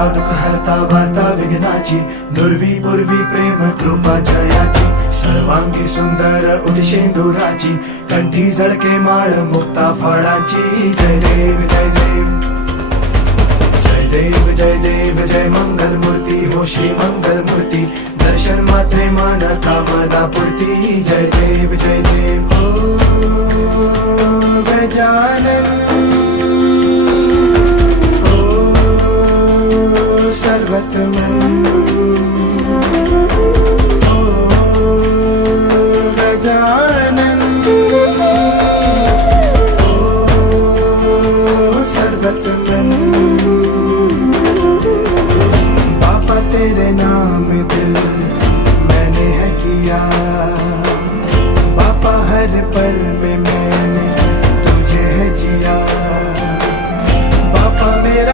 हरता दुःख हरता वार्ता विघ्नाची, दुर्वी पूर्वी प्रेम कृपा जयाची, सर्वांगी सुंदर उदिशेंदुराची, कंठी झळके माळ मुक्ता फळाची. जय देव जय देव जय देव जय देव जय मंगल मूर्ती हो श्री मंगल मूर्ती, दर्शन मात्रे मन कामना पूर्ती. जय देव जय देव हो गजानन हो सर्वतमन.